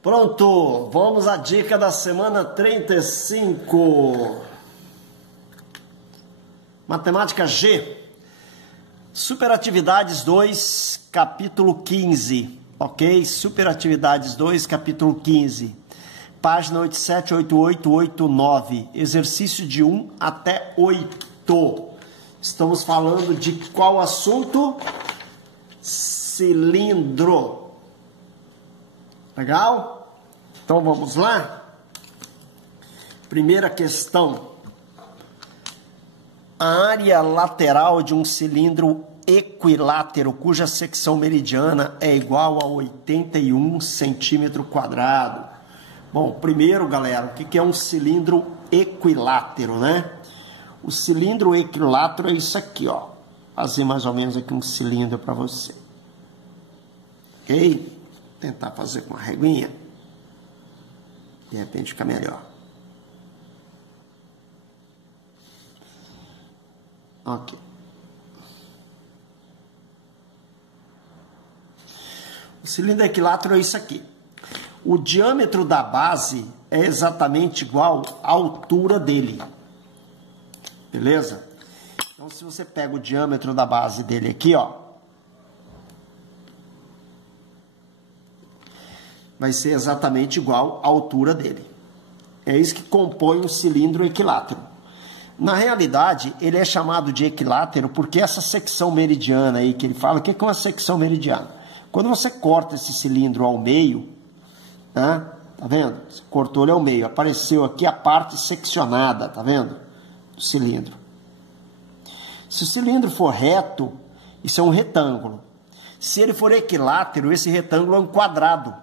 Pronto, vamos à dica da semana 35. Matemática G. Superatividades 2, capítulo 15. Ok? Superatividades 2, capítulo 15. Página 87, 88, 89. Exercício de 1 até 8. Estamos falando de qual assunto? Cilindro. Legal? Então vamos lá? Primeira questão. A área lateral de um cilindro equilátero, cuja secção meridiana é igual a 81 centímetro quadrado. Bom, primeiro, galera, o que é um cilindro equilátero, né? O cilindro equilátero é isso aqui, ó. Vou fazer mais ou menos aqui um cilindro para você. Ok? Tentar fazer com uma reguinha. De repente fica melhor. Ok. O cilindro equilátero é isso aqui. O diâmetro da base é exatamente igual à altura dele. Beleza? Então, se você pega o diâmetro da base dele aqui, ó, vai ser exatamente igual à altura dele. É isso que compõe o cilindro equilátero. Na realidade, ele é chamado de equilátero porque essa secção meridiana aí que ele fala, o que é uma secção meridiana? Quando você corta esse cilindro ao meio, né? Tá vendo? Você cortou ele ao meio, apareceu aqui a parte seccionada, tá vendo? Do cilindro. Se o cilindro for reto, isso é um retângulo. Se ele for equilátero, esse retângulo é um quadrado.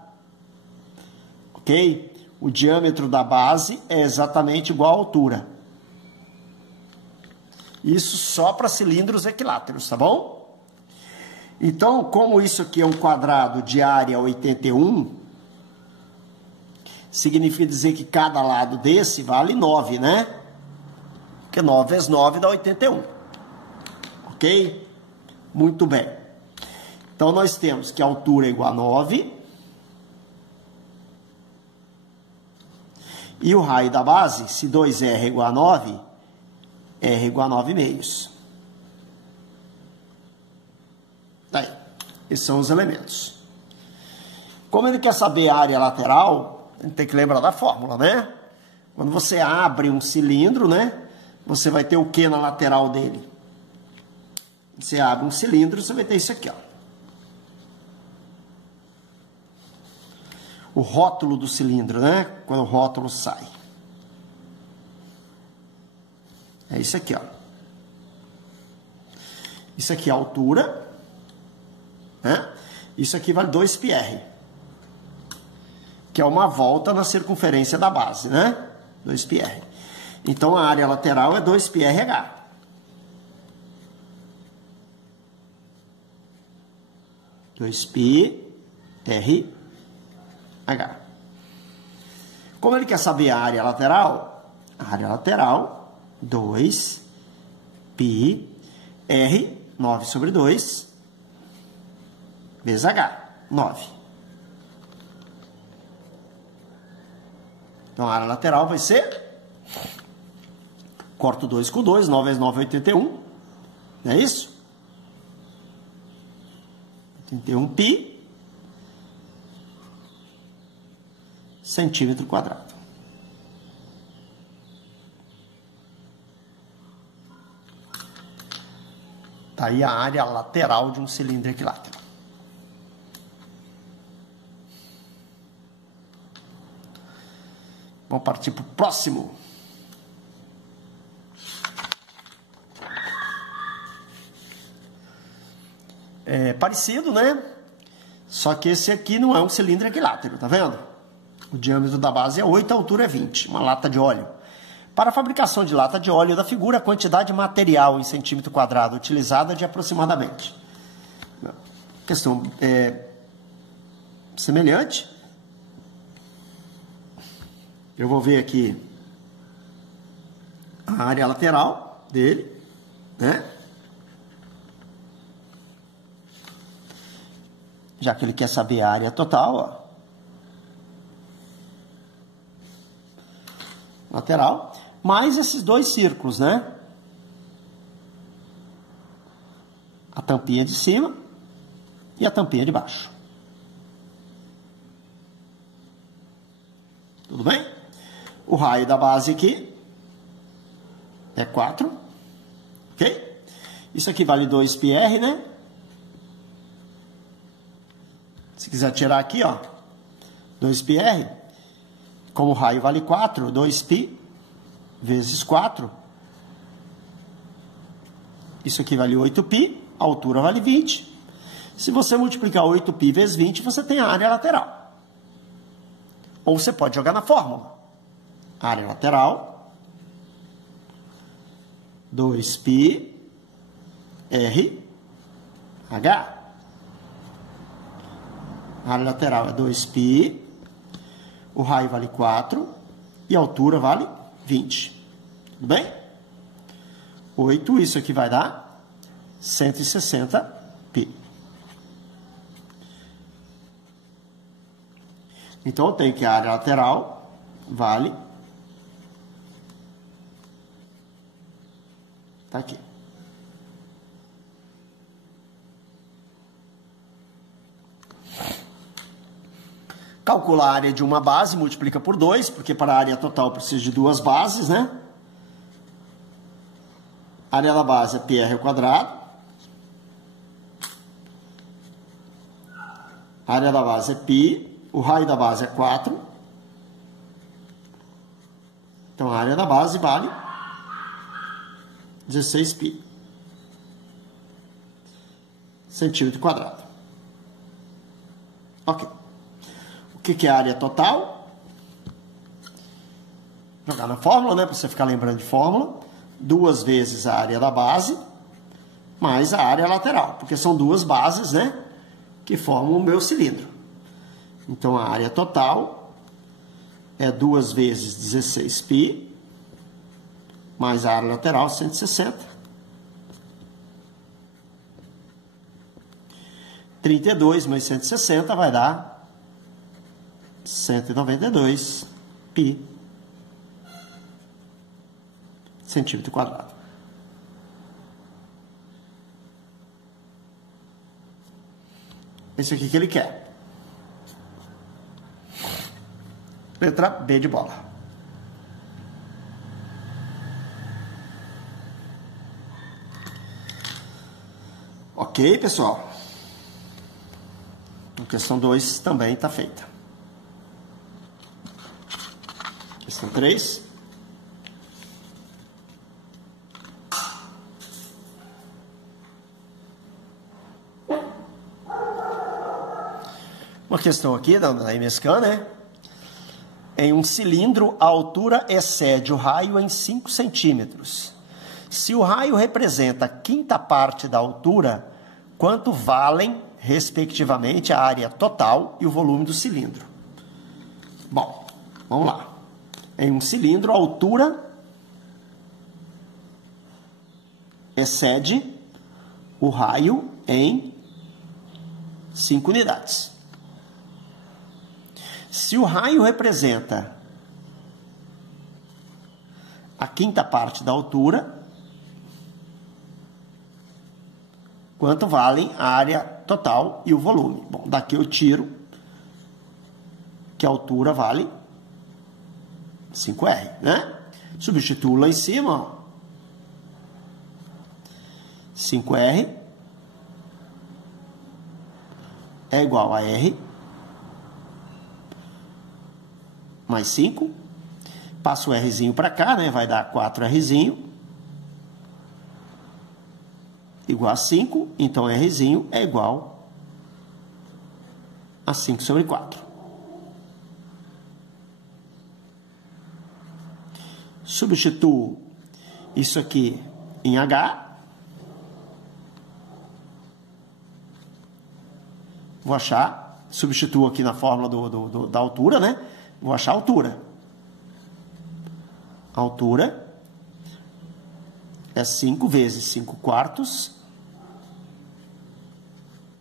Ok? O diâmetro da base é exatamente igual à altura. Isso só para cilindros equiláteros, tá bom? Então, como isso aqui é um quadrado de área 81, significa dizer que cada lado desse vale 9, né? Porque 9 vezes 9 dá 81. Ok? Muito bem. Então, nós temos que a altura é igual a 9. E o raio da base, se 2R é igual a 9, R é igual a 9 meios. Daí, esses são os elementos. Como ele quer saber a área lateral, a gente tem que lembrar da fórmula, né? Quando você abre um cilindro, né? Você vai ter o que na lateral dele? Você abre um cilindro, você vai ter isso aqui, ó. O rótulo do cilindro, né? Quando o rótulo sai. É isso aqui, ó. Isso aqui é a altura, né? Isso aqui vale 2πr, que é uma volta na circunferência da base, né? 2πr. Então, a área lateral é 2πrh. Como ele quer saber a área lateral, 2πr, 9 sobre 2, vezes h, 9. Então, a área lateral vai ser, corto 2 com 2, 9 vezes 9 é 81, não é isso? 81π centímetro quadrado. Tá aí a área lateral de um cilindro equilátero. Vamos partir para o próximo. É parecido, né? Só que esse aqui não é um cilindro equilátero, tá vendo? O diâmetro da base é 8, a altura é 20. Uma lata de óleo. Para a fabricação de lata de óleo da figura, a quantidade de material em centímetro quadrado utilizada é de aproximadamente. Questão semelhante. Eu vou ver aqui a área lateral dele, né? Já que ele quer saber a área total, ó. lateral, mais esses dois círculos, né? A tampinha de cima e a tampinha de baixo. Tudo bem? O raio da base aqui é 4, ok? Isso aqui vale 2πr, né? Se quiser tirar aqui, ó, 2πr, como o raio vale 4, 2π vezes 4. Isso aqui vale 8π, a altura vale 20. Se você multiplicar 8π vezes 20, você tem a área lateral. Ou você pode jogar na fórmula. Área lateral, 2πr, H. A área lateral é 2π, o raio vale 4 e a altura vale 20. Tudo bem? 8, isso aqui vai dar 160π. Então, eu tenho que a área lateral vale... Tá aqui. Calcula a área de uma base, multiplica por 2, porque para a área total precisa de duas bases, né? A área da base é πr ao quadrado. A área da base é π. O raio da base é 4. Então, a área da base vale 16π. Centímetro quadrado. Ok. O que é a área total? Jogar na fórmula, né? Para você ficar lembrando de fórmula. 2 vezes a área da base, mais a área lateral. Porque são duas bases, né? Que formam o meu cilindro. Então, a área total é 2 vezes 16π, mais a área lateral, 160. 32 mais 160 vai dar 192π centímetro quadrado. Esse aqui que ele quer. Letra B de bola. Ok, pessoal? A questão 2 também está feita. Questão 3. Uma questão aqui da MSCAN, né? Em um cilindro, a altura excede o raio em 5 centímetros. Se o raio representa a quinta parte da altura, quanto valem, respectivamente, a área total e o volume do cilindro? Bom, vamos lá. Em um cilindro, a altura excede o raio em 5 unidades. Se o raio representa a quinta parte da altura, quanto valem a área total e o volume? Bom, daqui eu tiro que a altura vale 5R, né? Substituo lá em cima, ó. 5R é igual a R mais 5. Passo o Rzinho para cá, né? Vai dar 4Rzinho igual a 5. Então, Rzinho é igual a 5 sobre 4. Substituo isso aqui em H. Vou achar, substituo aqui na fórmula da altura, né? Vou achar a altura. A altura é 5 vezes 5 quartos.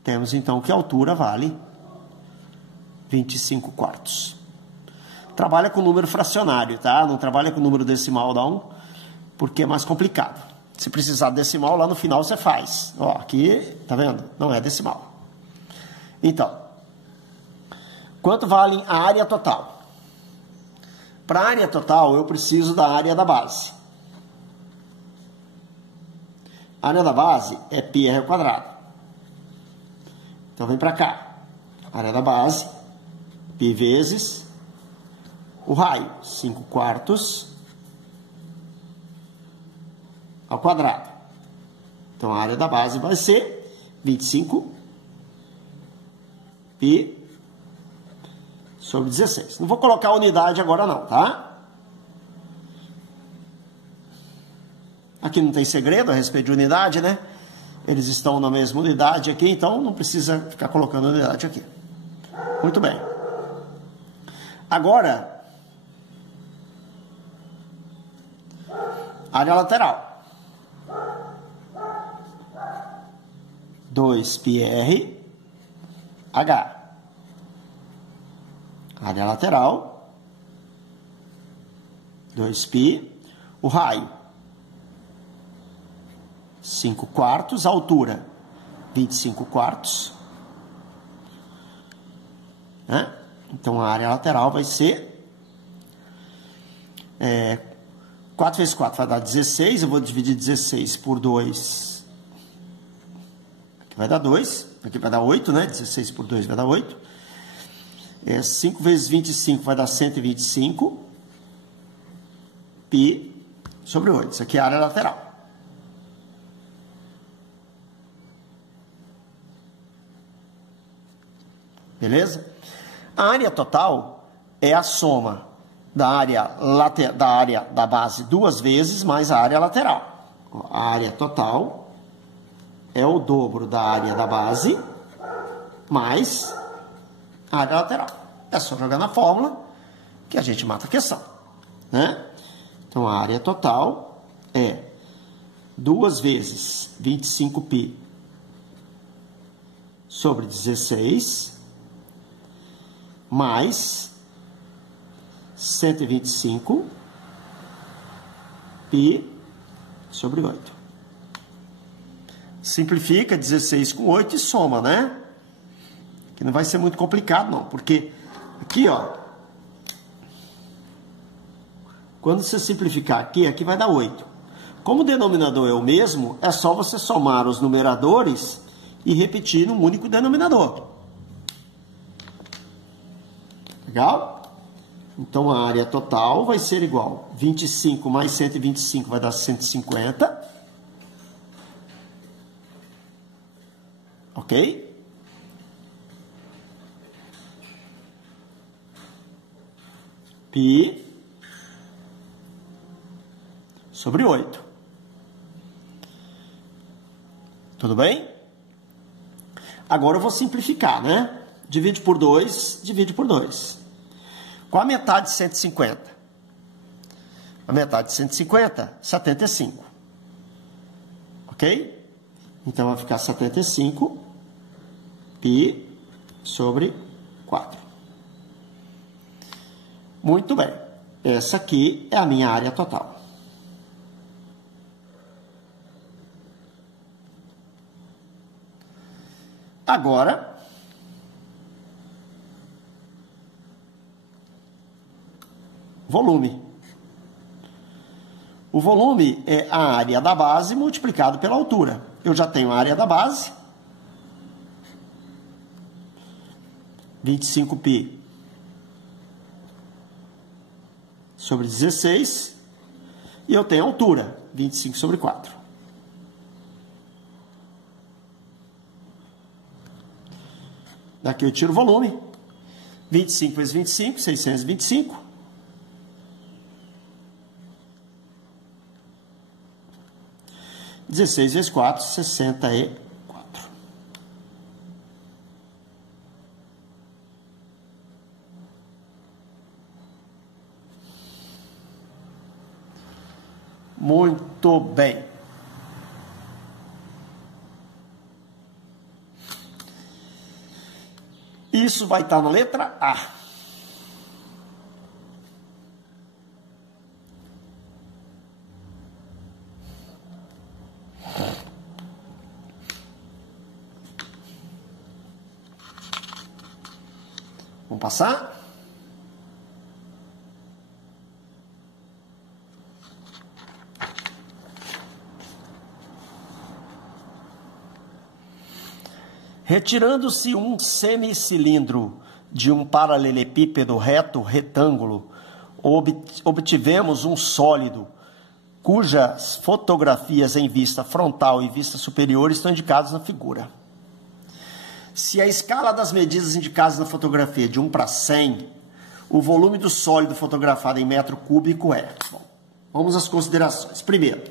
Temos, então, que a altura vale 25 quartos. Trabalha com número fracionário, tá? Não trabalha com número decimal, não, porque é mais complicado. Se precisar de decimal, lá no final você faz. Ó, aqui, tá vendo? Não é decimal. Então, quanto vale a área total? Para a área total, eu preciso da área da base. A área da base é πr ao quadrado. Então, vem para cá. A área da base, π vezes o raio, 5/4 ao quadrado. Então, a área da base vai ser 25 π sobre 16. Não vou colocar a unidade agora não, tá? Aqui não tem segredo a respeito de unidade, né? Eles estão na mesma unidade aqui, então não precisa ficar colocando unidade aqui. Muito bem. Agora, área lateral. 2πr H. Área lateral. 2π. O raio. 5/4. A altura. 25/4. Né? Então, a área lateral vai ser 4 vezes 4 vai dar 16. Eu vou dividir 16 por 2. Aqui vai dar 2. Aqui vai dar 8, né? 16 por 2 vai dar 8. 5 vezes 25 vai dar 125. Π sobre 8. Isso aqui é a área lateral. Beleza? A área total é a soma da área da base duas vezes mais a área lateral. A área total é o dobro da área da base mais a área lateral. É só jogar na fórmula que a gente mata a questão, né? Então, a área total é 2 vezes 25π sobre 16 mais 125 π sobre 8. Simplifica 16 com 8 e soma, né? Que não vai ser muito complicado, não. Porque aqui, ó, quando você simplificar aqui, aqui vai dar 8. Como o denominador é o mesmo, é só você somar os numeradores e repetir num único denominador. Legal? Então, a área total vai ser igual a 25 mais 125 vai dar 150. Ok? Π sobre 8. Tudo bem? Agora eu vou simplificar, né? Divide por 2, divide por 2. Qual a metade de 150? A metade de 150, 75. Ok? Então, vai ficar 75 π sobre 4. Muito bem. Essa aqui é a minha área total. Agora, volume. O volume é a área da base multiplicado pela altura. Eu já tenho a área da base, 25π sobre 16, e eu tenho a altura, 25 sobre 4. Daqui eu tiro o volume, 25 vezes 25, 625. 16 vezes 4, 64. Muito bem. Isso vai estar na letra A. passar? Retirando-se um semicilindro de um paralelepípedo reto retângulo, obtivemos um sólido cujas fotografias em vista frontal e vista superior estão indicadas na figura. Se a escala das medidas indicadas na fotografia é de 1 para 100, o volume do sólido fotografado em metro cúbico é... Bom, vamos às considerações. Primeiro,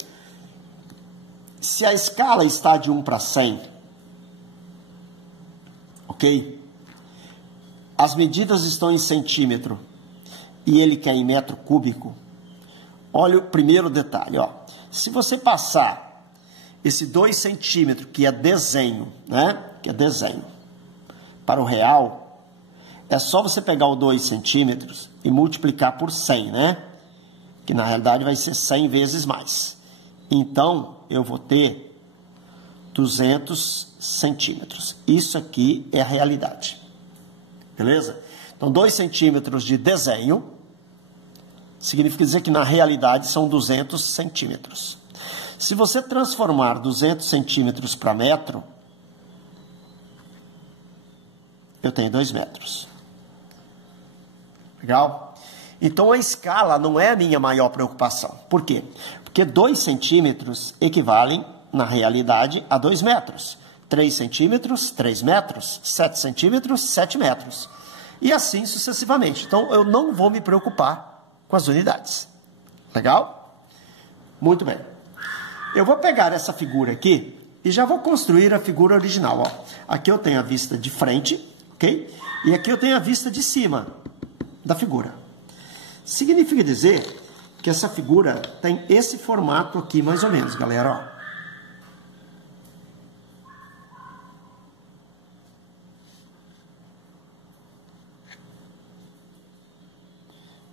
se a escala está de 1 para 100, ok? As medidas estão em centímetro e ele quer em metro cúbico. Olha o primeiro detalhe, ó. Se você passar esse 2 centímetros, que é desenho, né? Que é desenho, para o real, é só você pegar o 2 centímetros e multiplicar por 100, né? Que na realidade vai ser 100 vezes mais. Então, eu vou ter 200 centímetros. Isso aqui é a realidade. Beleza? Então, 2 centímetros de desenho significa dizer que na realidade são 200 centímetros. Se você transformar 200 centímetros para metro, eu tenho 2 metros. Legal? Então a escala não é a minha maior preocupação. Por quê? Porque 2 centímetros equivalem, na realidade, a 2 metros. 3 centímetros, 3 metros. 7 centímetros, 7 metros. E assim sucessivamente. Então eu não vou me preocupar com as unidades. Legal? Muito bem. Eu vou pegar essa figura aqui e já vou construir a figura original. Ó. Aqui eu tenho a vista de frente, ok? E aqui eu tenho a vista de cima da figura. Significa dizer que essa figura tem esse formato aqui, mais ou menos, galera. Ó.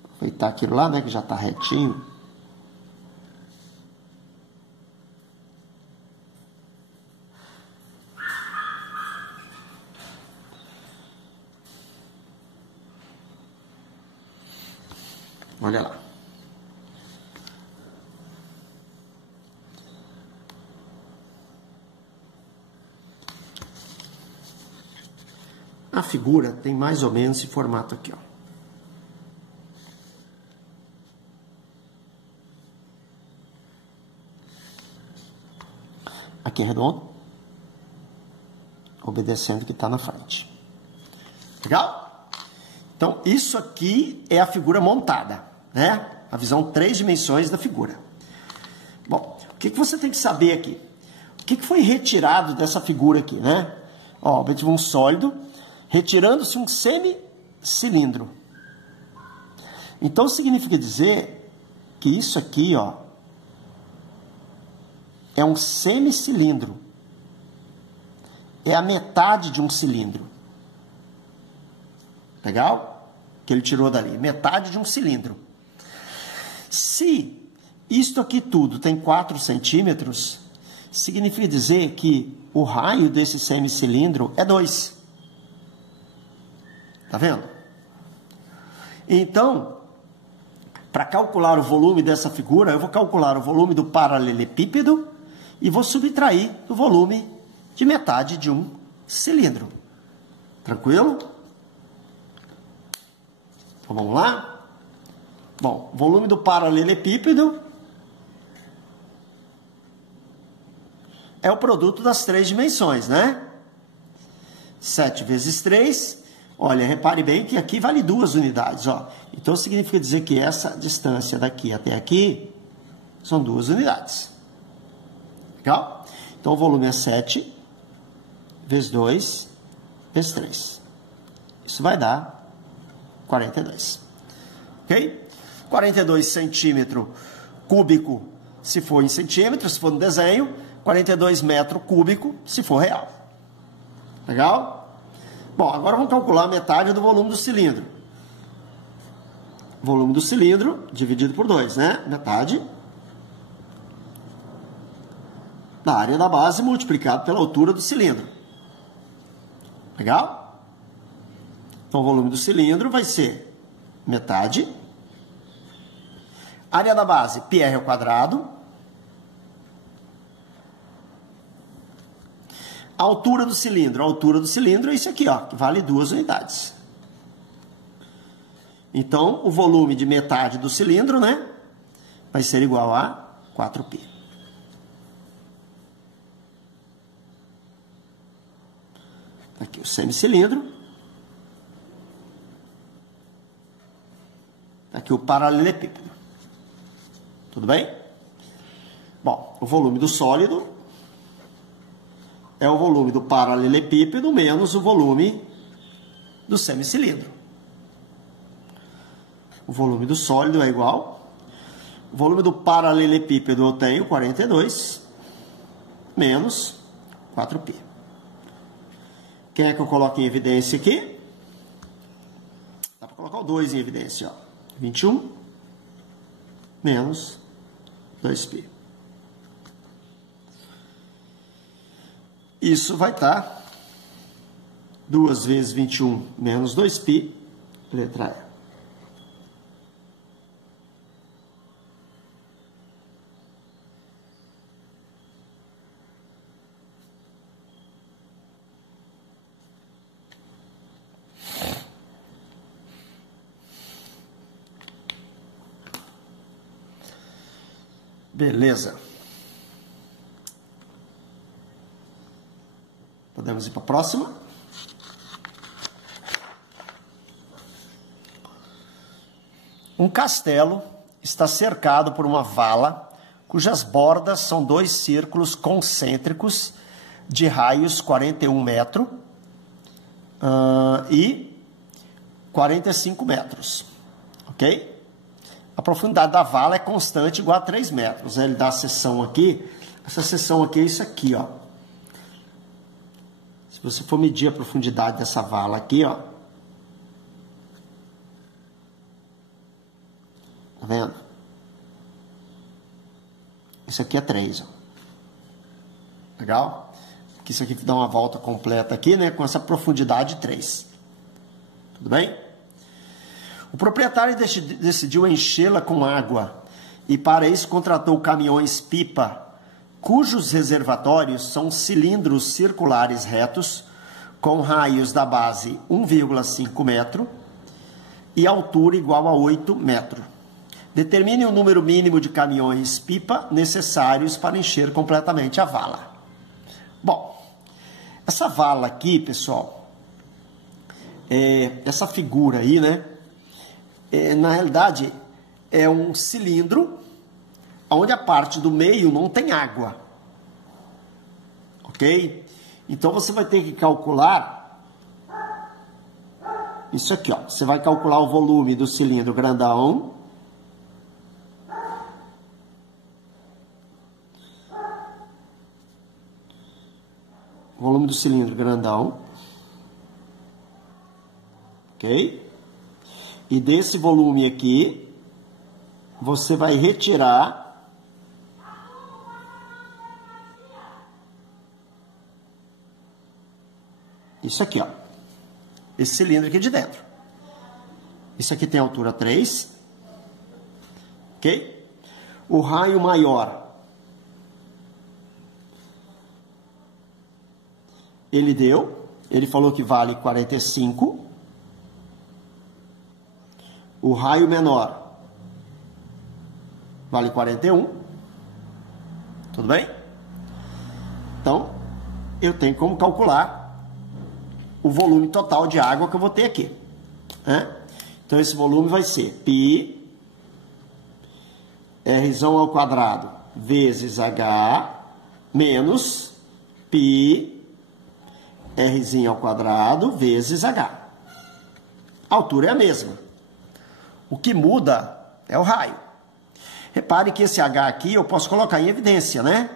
Aproveitar aquilo lá, né, que já está retinho. Olha lá. A figura tem mais ou menos esse formato aqui, ó. Aqui é redondo, obedecendo o que está na frente. Legal? Então, isso aqui é a figura montada, né? A visão 3 dimensões da figura. Bom, o que você tem que saber aqui? O que foi retirado dessa figura aqui, né? Ó, objetivou um sólido, retirando-se um semicilindro. Então, significa dizer que isso aqui, ó, é um semicilindro. É a metade de um cilindro. Legal? Que ele tirou dali. Metade de um cilindro. Se isto aqui tudo tem 4 centímetros, significa dizer que o raio desse semicilindro é 2. Tá vendo? Então, para calcular o volume dessa figura, eu vou calcular o volume do paralelepípedo e vou subtrair o volume de metade de um cilindro. Tranquilo? Então, vamos lá? Bom, volume do paralelepípedo é o produto das 3 dimensões, né? 7 vezes 3. Olha, repare bem que aqui vale 2 unidades, ó. Então, significa dizer que essa distância daqui até aqui são 2 unidades. Legal? Então, o volume é 7 vezes 2 vezes 3. Isso vai dar 42. Ok? 42 centímetro cúbico se for em centímetros, se for no desenho. 42 metro cúbico se for real. Legal? Bom, agora vamos calcular a metade do volume do cilindro. Volume do cilindro dividido por 2, né? Metade da área da base multiplicado pela altura do cilindro. Legal? Então, o volume do cilindro vai ser metade. Área da base, πr ao quadrado. A altura do cilindro. A altura do cilindro é isso aqui, ó, que vale 2 unidades. Então, o volume de metade do cilindro, né, vai ser igual a 4π. Aqui o semicilindro. Aqui o paralelepípedo. Tudo bem? Bom, o volume do sólido é o volume do paralelepípedo menos o volume do semicilindro. O volume do sólido é igual. O volume do paralelepípedo eu tenho 42 menos 4π. Quem é que eu coloco em evidência aqui? Dá para colocar o 2 em evidência, ó. 21 menos 2π. Isso vai estar 2 vezes 21 menos 2π, letra E. Beleza. Podemos ir para a próxima. Um castelo está cercado por uma vala cujas bordas são 2 círculos concêntricos de raios 41 metros e 45 metros. Ok? A profundidade da vala é constante, igual a 3 metros. Ele dá a seção aqui. Essa seção aqui é isso aqui, ó. Se você for medir a profundidade dessa vala aqui, ó. Tá vendo? Isso aqui é 3, ó. Legal? Isso aqui dá uma volta completa aqui, né? Com essa profundidade 3. Tudo bem? O proprietário decidiu enchê-la com água e para isso contratou caminhões-pipa, cujos reservatórios são cilindros circulares retos com raios da base 1,5 metro e altura igual a 8 metros. Determine o número mínimo de caminhões-pipa necessários para encher completamente a vala. Bom, essa vala aqui, pessoal, essa figura aí, né? Na realidade, é um cilindro onde a parte do meio não tem água. Ok? Então, você vai ter que calcular isso aqui, ó. Você vai calcular o volume do cilindro grandão. Volume do cilindro grandão. Ok? E desse volume aqui, você vai retirar isso aqui, ó. Esse cilindro aqui de dentro. Isso aqui tem altura 3. Ok? O raio maior, ele falou que vale 45. O raio menor vale 41. Tudo bem? Então, eu tenho como calcular o volume total de água que eu vou ter aqui. Né? Então, esse volume vai ser π R ao quadrado vezes H menos π R ao quadrado vezes H. A altura é a mesma. O que muda é o raio. Repare que esse H aqui eu posso colocar em evidência, né?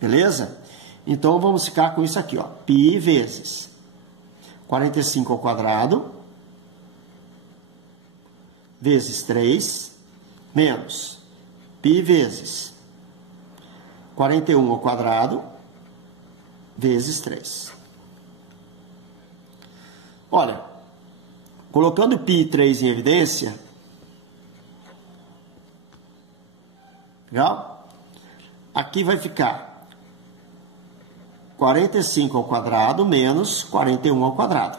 Beleza? Então, vamos ficar com isso aqui, ó. π vezes 45 ao quadrado vezes 3 menos π vezes 41 ao quadrado vezes 3. Olha, colocando π3 em evidência, legal? Aqui vai ficar 45 ao quadrado menos 41 ao quadrado.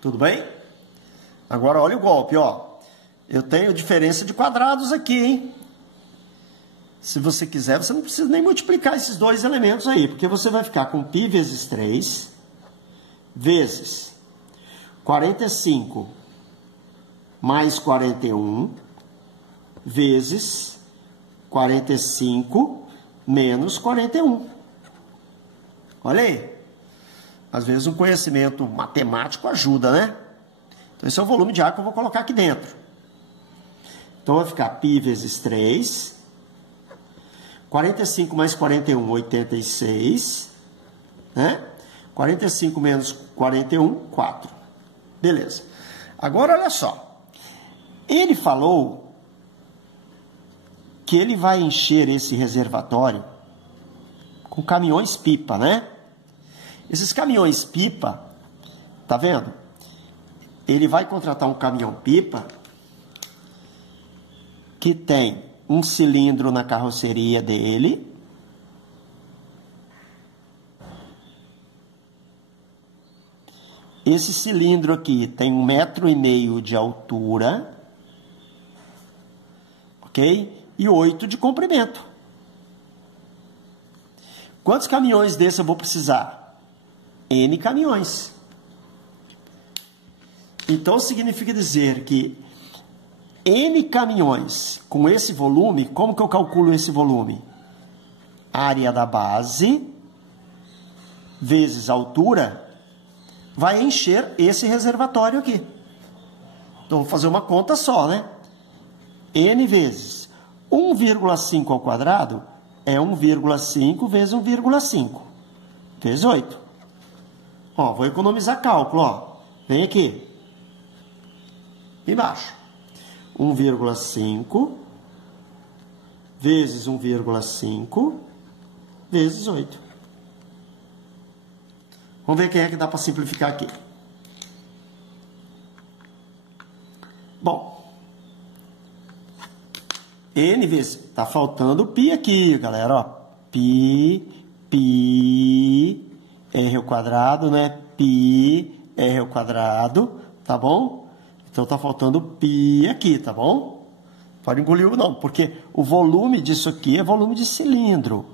Tudo bem? Agora olha o golpe, ó. Eu tenho diferença de quadrados aqui, hein? Se você quiser, você não precisa nem multiplicar esses dois elementos aí, porque você vai ficar com π vezes 3 vezes 45 mais 41 vezes 45 menos 41. Olha aí. Às vezes um conhecimento matemático ajuda, né? Então esse é o volume de água que eu vou colocar aqui dentro. Então vai ficar π vezes 3. 45 mais 41, 86. Né? 45 menos 41, 4. Beleza. Agora, olha só. Ele falou que ele vai encher esse reservatório com caminhões-pipa, né? Esses caminhões-pipa, tá vendo? Ele vai contratar um caminhão-pipa que tem um cilindro na carroceria dele. Esse cilindro aqui tem 1,5 m de altura, ok? E 8 de comprimento. Quantos caminhões desse eu vou precisar? N caminhões. Então significa dizer que N caminhões com esse volume, como que eu calculo esse volume? Área da base vezes altura vai encher esse reservatório aqui. Então, vou fazer uma conta só, né? N vezes 1,5 ao quadrado é 1,5 vezes 1,5 vezes 8. Ó, vou economizar cálculo, ó. Vem aqui. Embaixo. 1,5 vezes 1,5 vezes 8. Vamos ver quem é que dá para simplificar aqui. Bom, N vezes... Tá faltando π aqui, galera, ó. π r ao quadrado, né? π r ao quadrado, tá bom? Então, tá faltando π aqui, tá bom? Pode engolir o não, porque o volume disso aqui é volume de cilindro.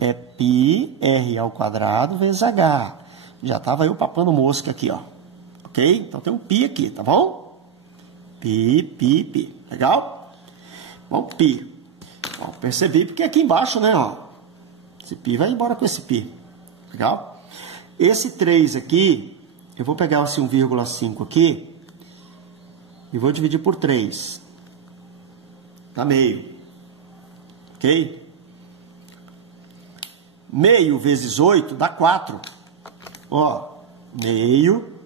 É π r ao quadrado vezes h. Já estava eu papando mosca aqui, ó. Ok? Então, tem um π aqui, tá bom? π. Legal? Bom, π. Ó, percebi porque aqui embaixo, né, ó. Esse π vai embora com esse π. Legal? Esse 3 aqui, eu vou pegar esse 1,5 aqui e vou dividir por 3. Dá meio. Ok? Meio vezes 8 dá 4. Ó, meio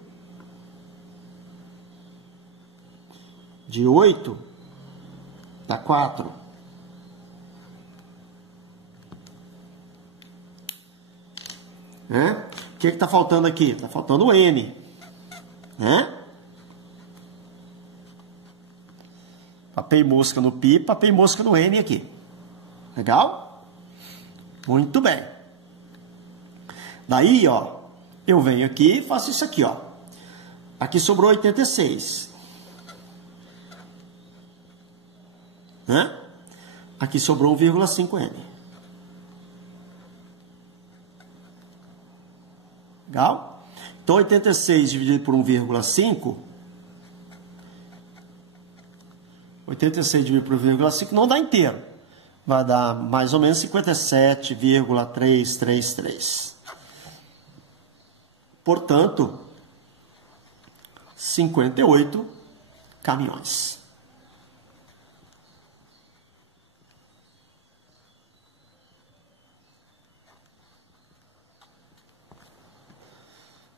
de 8 dá 4. Né? O que está faltando aqui? Está faltando o N. Né? Papei mosca no π, papei mosca no N aqui. Legal? Muito bem. Daí, ó, eu venho aqui e faço isso aqui, ó. Aqui sobrou 86. Né? Aqui sobrou 1,5N. Legal? Então, 86 dividido por 1,5... 86 dividido por 1,5 não dá inteiro. Vai dar mais ou menos 57,333. Portanto, 58 caminhões.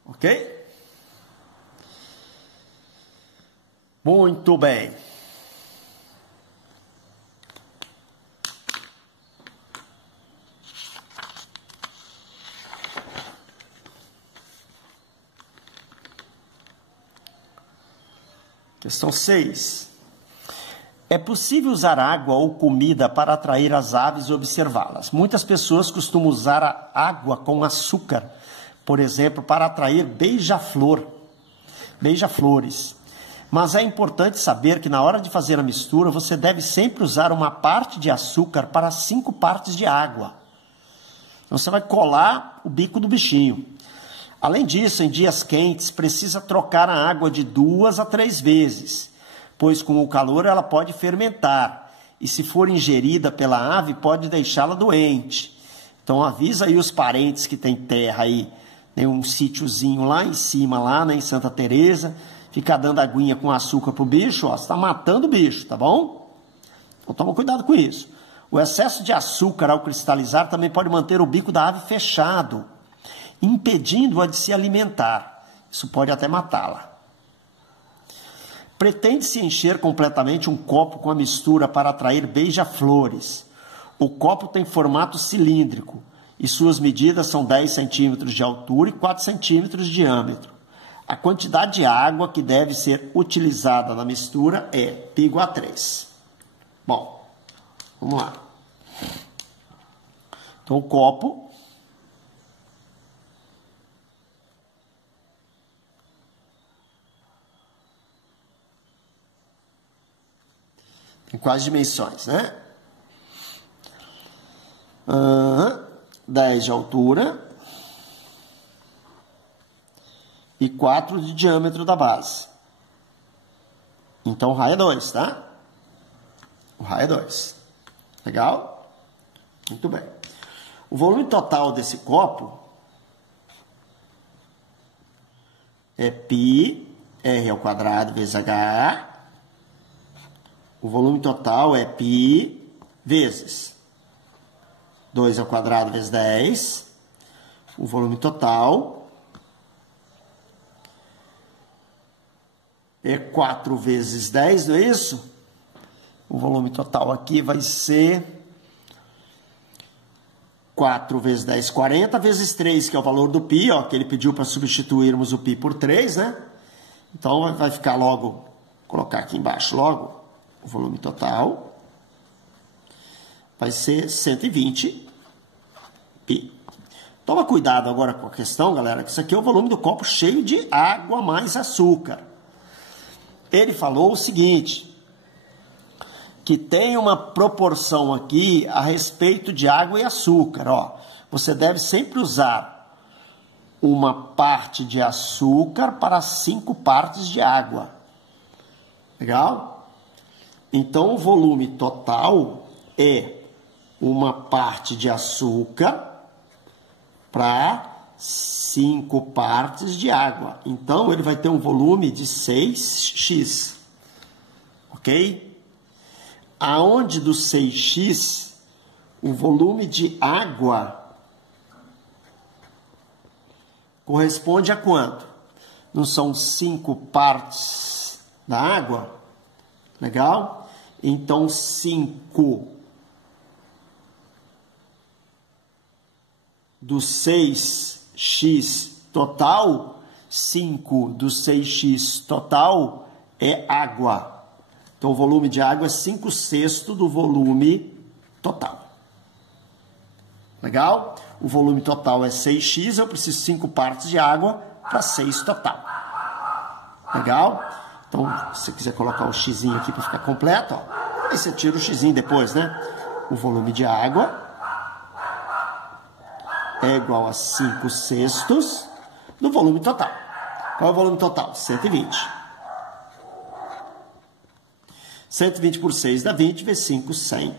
Ok? Muito bem. Questão 6. É possível usar água ou comida para atrair as aves e observá-las. Muitas pessoas costumam usar a água com açúcar, por exemplo, para atrair beija-flores. Mas é importante saber que na hora de fazer a mistura, você deve sempre usar uma parte de açúcar para 5 partes de água. Então você vai colar o bico do bichinho. Além disso, em dias quentes, precisa trocar a água de 2 a 3 vezes, pois com o calor ela pode fermentar, e se for ingerida pela ave, pode deixá-la doente. Então avisa aí os parentes que tem terra aí, tem um sítiozinho lá em cima, lá, né, em Santa Teresa, ficar dando aguinha com açúcar pro bicho, ó, você está matando o bicho, tá bom? Então toma cuidado com isso. O excesso de açúcar ao cristalizar também pode manter o bico da ave fechado, impedindo-a de se alimentar. Isso pode até matá-la. Pretende-se encher completamente um copo com a mistura para atrair beija-flores. O copo tem formato cilíndrico e suas medidas são 10 centímetros de altura e 4 centímetros de diâmetro. A quantidade de água que deve ser utilizada na mistura é π igual a 3. Bom, vamos lá. Então o copo tem quais dimensões, né? 10 de altura e 4 de diâmetro da base. Então o raio é 2, tá? O raio é 2. Legal? Muito bem. O volume total desse copo é π r ao quadrado vezes h. O volume total é π vezes 2 ao quadrado vezes 10. O volume total é 4 vezes 10, não é isso? O volume total aqui vai ser 4 vezes 10, 40, vezes 3, que é o valor do π, ó, que ele pediu para substituirmos o π por 3, né? Então vai ficar logo, vou colocar aqui embaixo logo, o volume total vai ser 120 π. Toma cuidado agora com a questão, galera, que isso aqui é o volume do copo cheio de água mais açúcar. Ele falou o seguinte, que tem uma proporção aqui a respeito de água e açúcar. Ó, você deve sempre usar uma parte de açúcar para 5 partes de água. Legal? Então, o volume total é uma parte de açúcar para 5 partes de água. Então, ele vai ter um volume de 6x. Ok? Aonde do 6x, o volume de água corresponde a quanto? Não são 5 partes da água? Legal? Então, 5 do 6x total, 5 do 6x total é água. Então, o volume de água é 5/6 do volume total. Legal? O volume total é 6x, eu preciso de 5 partes de água para 6 total. Legal? Então, se você quiser colocar o xzinho aqui para ficar completo, ó, aí você tira o xzinho depois, né? O volume de água é igual a 5/6 do volume total. Qual é o volume total? 120. 120 por 6 dá 20, vezes 5, 100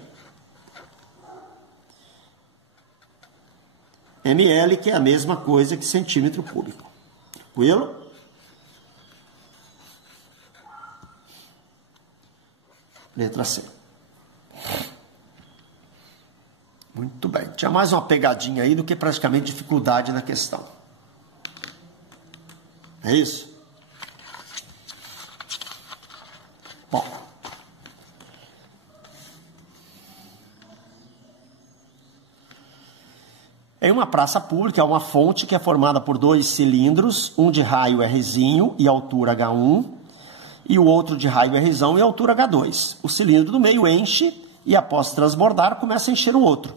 ml, que é a mesma coisa que centímetro cúbico. Tranquilo? Letra C. Muito bem. Tinha mais uma pegadinha aí do que praticamente dificuldade na questão. É isso? Bom. Em uma praça pública, há uma fonte que é formada por 2 cilindros, um de raio Rzinho e altura H1, e o outro de raio Rzão e altura H2. O cilindro do meio enche e após transbordar começa a encher o outro.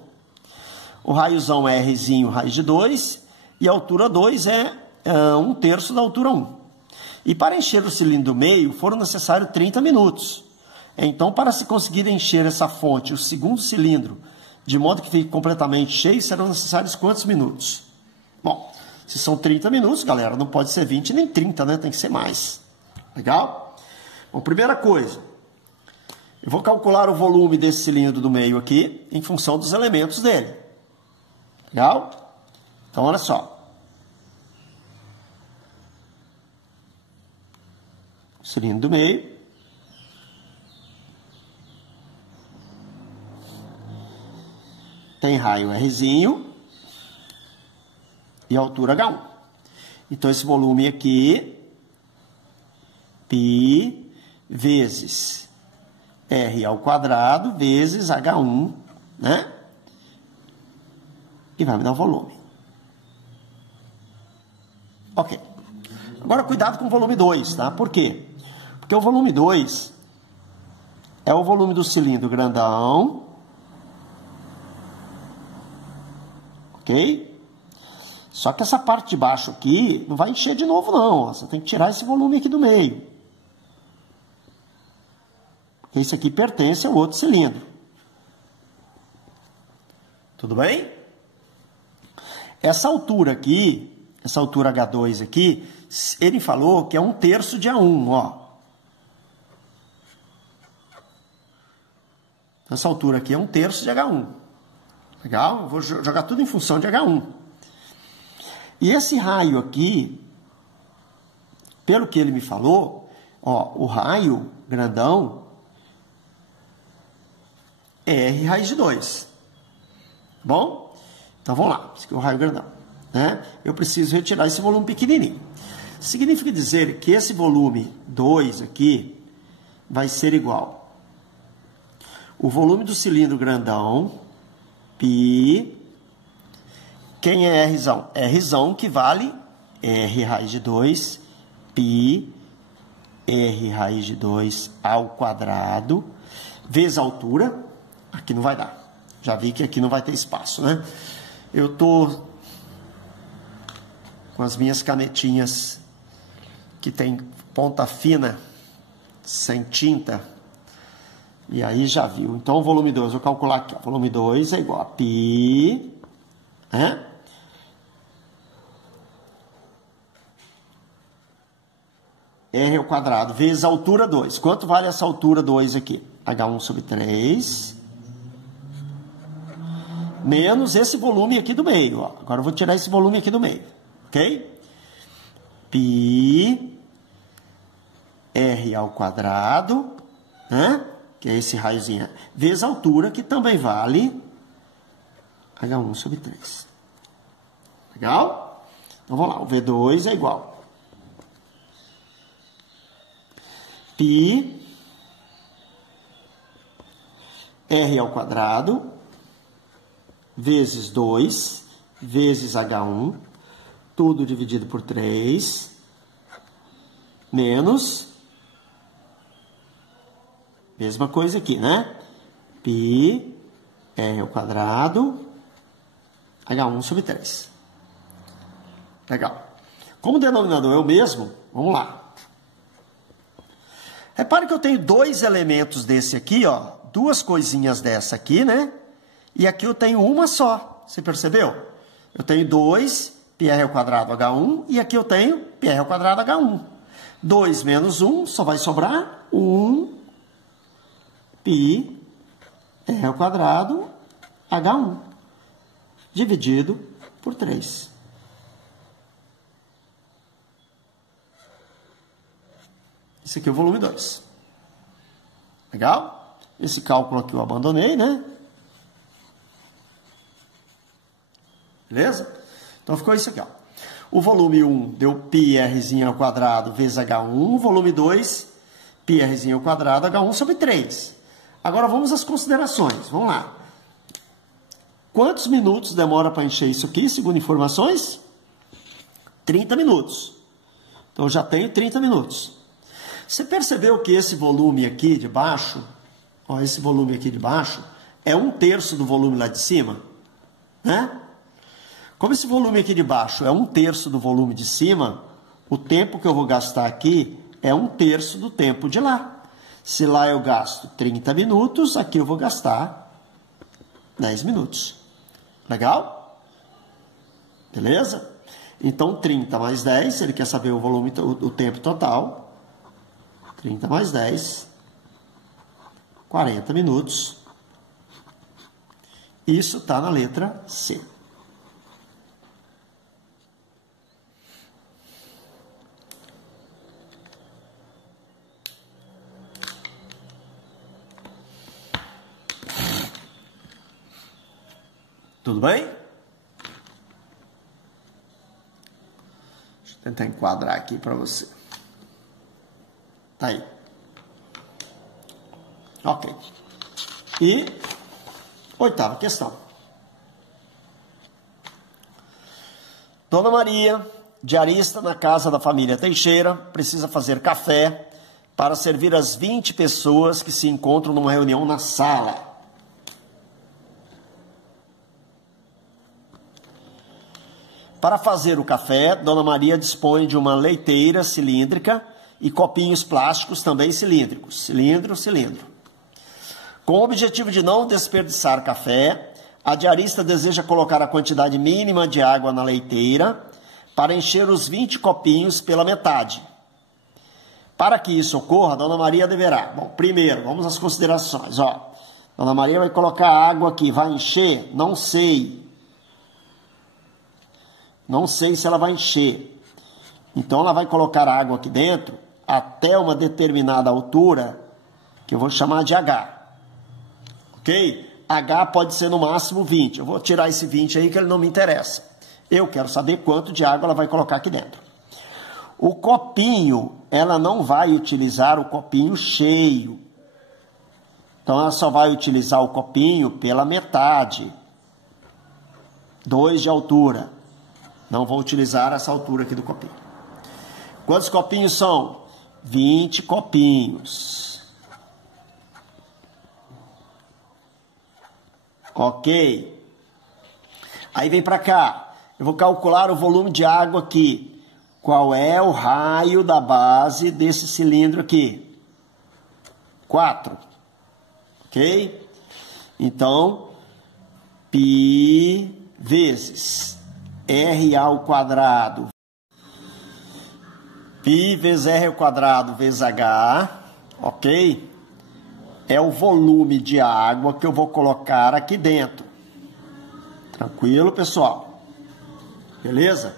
O raiozão é Rzinho raiz de 2 e a altura 2 é 1/3 da altura 1. E para encher o cilindro do meio foram necessários 30 minutos. Então, para se conseguir encher essa fonte, o segundo cilindro, de modo que fique completamente cheio, serão necessários quantos minutos? Bom, se são 30 minutos, galera, não pode ser 20 nem 30, né? Tem que ser mais. Legal? Bom, primeira coisa, eu vou calcular o volume desse cilindro do meio aqui em função dos elementos dele. Legal? Então, olha só. O cilindro do meio. Tem raio Rzinho e altura H1. Então, esse volume aqui, π vezes R ao quadrado vezes H1, né? E vai me dar o volume. Ok. Agora, cuidado com o volume 2, tá? Por quê? Porque o volume 2 é o volume do cilindro grandão, ok? Só que essa parte de baixo aqui não vai encher de novo, não. Você tem que tirar esse volume aqui do meio. Porque esse aqui pertence ao outro cilindro. Tudo bem? Essa altura aqui, essa altura H2 aqui, ele falou que é 1/3 de A1, ó. Essa altura aqui é 1/3 de H1. Legal? Eu vou jogar tudo em função de H1. E esse raio aqui, pelo que ele me falou, ó, o raio grandão é R raiz de 2. Bom? Então vamos lá. Esse aqui é o raio grandão, né? Eu preciso retirar esse volume pequenininho. Significa dizer que esse volume 2 aqui vai ser igual o volume do cilindro grandão, π. Quem é Rzão? Rzão que vale R raiz de 2, π, R raiz de 2 ao quadrado, vezes a altura. Aqui não vai dar. Já vi que aqui não vai ter espaço, né? Eu tô com as minhas canetinhas que tem ponta fina, sem tinta. E aí já viu. Então, o volume 2, vou calcular aqui. Ó. Volume 2 é igual a π, né? R ao quadrado vezes a altura 2. Quanto vale essa altura 2 aqui? H1 sobre 3. Menos esse volume aqui do meio. Ó. Agora eu vou tirar esse volume aqui do meio. Ok? π R ao quadrado, né? Que é esse raiozinho, vezes a altura, que também vale H1 sobre 3. Legal? Então, vamos lá. O V2 é igual π R ao quadrado vezes 2 vezes H1, tudo dividido por 3, menos... Mesma coisa aqui, né? π R ao quadrado, H1 sobre 3. Legal. Como o denominador é o mesmo, vamos lá. Repare que eu tenho dois elementos desse aqui, ó. Duas coisinhas dessa aqui, né? E aqui eu tenho uma só. Você percebeu? Eu tenho 2 πr ao quadrado H1 e aqui eu tenho πr ao quadrado H1. 2 menos 1, só vai sobrar 1 π R ao quadrado H1 dividido por 3. Esse aqui é o volume 2. Legal? Esse cálculo aqui eu abandonei, né? Beleza? Então ficou isso aqui, ó. O volume 1 deu πrzinho ao quadrado vezes H1. O volume 2, πrzinho ao quadrado H1 sobre 3. Agora vamos às considerações. Vamos lá. Quantos minutos demora para encher isso aqui, segundo informações? 30 minutos. Então, eu já tenho 30 minutos. Você percebeu que esse volume aqui de baixo, ó, esse volume aqui de baixo, é 1/3 do volume lá de cima, né? Como esse volume aqui de baixo é 1/3 do volume de cima, o tempo que eu vou gastar aqui é 1/3 do tempo de lá. Se lá eu gasto 30 minutos, aqui eu vou gastar 10 minutos. Legal? Beleza? Então, 30 mais 10, se ele quer saber o volume, o tempo total, 30 mais 10, 40 minutos. Isso está na letra C. Tudo bem? Deixa eu tentar enquadrar aqui para você. Tá aí. Ok. E 8ª questão. Dona Maria, diarista na casa da família Teixeira, precisa fazer café para servir as 20 pessoas que se encontram numa reunião na sala. Para fazer o café, Dona Maria dispõe de uma leiteira cilíndrica e copinhos plásticos também cilíndricos. Cilindro, cilindro. Com o objetivo de não desperdiçar café, a diarista deseja colocar a quantidade mínima de água na leiteira para encher os 20 copinhos pela metade. Para que isso ocorra, Dona Maria deverá... Bom, primeiro, vamos às considerações. Ó, Dona Maria vai colocar água aqui, vai encher? Não sei. Não sei se ela vai encher. Então, ela vai colocar a água aqui dentro até uma determinada altura, que eu vou chamar de H. Ok? H pode ser no máximo 20. Eu vou tirar esse 20 aí que ele não me interessa. Eu quero saber quanto de água ela vai colocar aqui dentro. O copinho, ela não vai utilizar o copinho cheio. Então, ela só vai utilizar o copinho pela metade. 2 de altura. Não vou utilizar essa altura aqui do copinho. Quantos copinhos são? 20 copinhos. Ok. Aí vem para cá. Eu vou calcular o volume de água aqui. Qual é o raio da base desse cilindro aqui? 4. Ok? Então, π vezes R ao quadrado. Π vezes R ao quadrado vezes H, ok? É o volume de água que eu vou colocar aqui dentro. Tranquilo, pessoal? Beleza?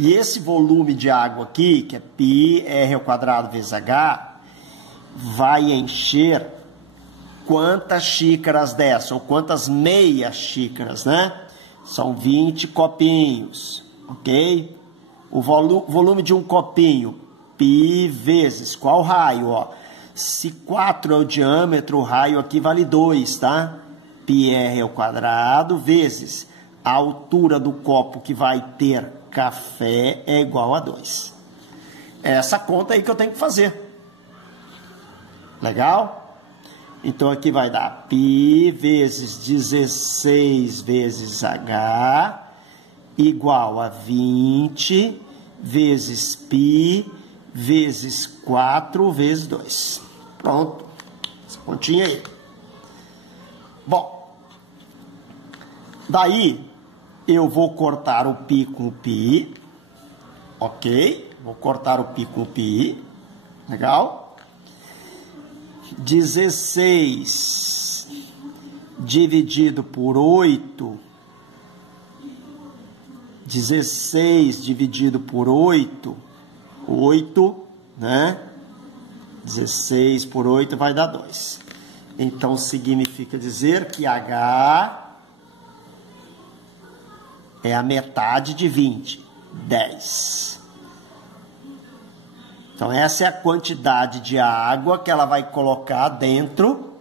E esse volume de água aqui, que é π R ao quadrado vezes H, vai encher quantas xícaras dessa? Ou quantas meias xícaras, né? São 20 copinhos, ok? O volume de um copinho, π vezes, qual raio? Ó? Se 4 é o diâmetro, o raio aqui vale 2, tá? πr ao quadrado vezes a altura do copo que vai ter café é igual a 2. É essa conta aí que eu tenho que fazer. Legal? Então, aqui vai dar π vezes 16 vezes H igual a 20 vezes π vezes 4 vezes 2. Pronto. Essa continha aí. Bom, daí eu vou cortar o π com o π. Ok? Vou cortar o π com o π. Legal? 16 dividido por 8, 16 dividido por 8, 8, né? 16 por 8 vai dar 2. Então, significa dizer que H é a metade de 20, 10. Então, essa é a quantidade de água que ela vai colocar dentro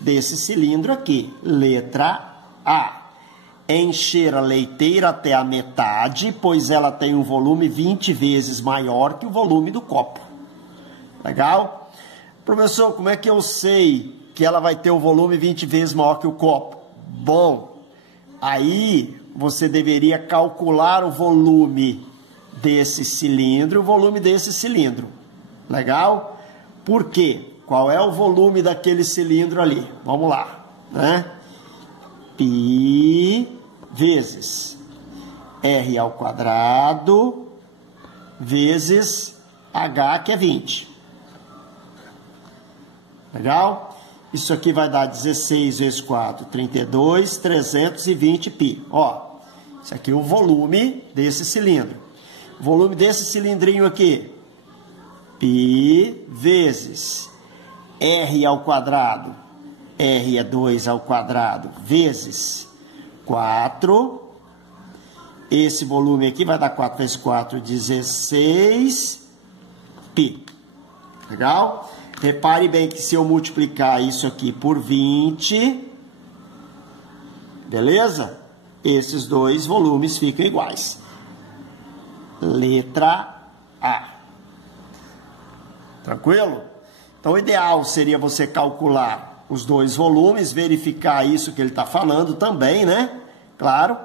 desse cilindro aqui. Letra A. Encher a leiteira até a metade, pois ela tem um volume 20 vezes maior que o volume do copo. Legal? Professor, como é que eu sei que ela vai ter o volume 20 vezes maior que o copo? Bom, aí você deveria calcular o volume desse cilindro e o volume desse cilindro. Legal? Por quê? Qual é o volume daquele cilindro ali? Vamos lá, né? Π vezes R ao quadrado vezes H, que é 20. Legal? Isso aqui vai dar 16 vezes 4, 32, 320 π. Ó, isso aqui é o volume desse cilindro. O volume desse cilindrinho aqui, π vezes R ao quadrado, R é 2 ao quadrado, vezes 4. Esse volume aqui vai dar 4 vezes 4, 16 π. Legal? Repare bem que se eu multiplicar isso aqui por 20, beleza? Esses dois volumes ficam iguais. Letra A. Tranquilo? Então, o ideal seria você calcular os dois volumes, verificar isso que ele está falando também, né? Claro.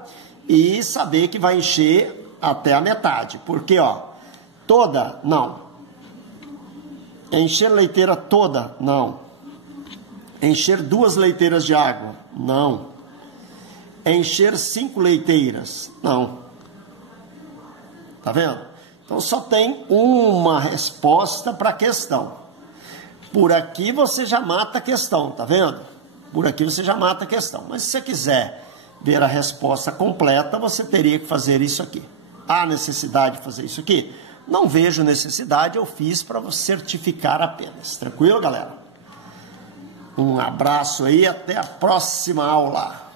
E saber que vai encher até a metade. Porque, ó, toda, não. Encher leiteira toda, não. Encher 2 leiteiras de água, não. Encher 5 leiteiras, não. Tá vendo? Então, só tem uma resposta para a questão. Por aqui você já mata a questão, tá vendo? Por aqui você já mata a questão. Mas se você quiser ver a resposta completa, você teria que fazer isso aqui. Há necessidade de fazer isso aqui? Não vejo necessidade, eu fiz para certificar apenas. Tranquilo, galera? Um abraço aí, até a próxima aula.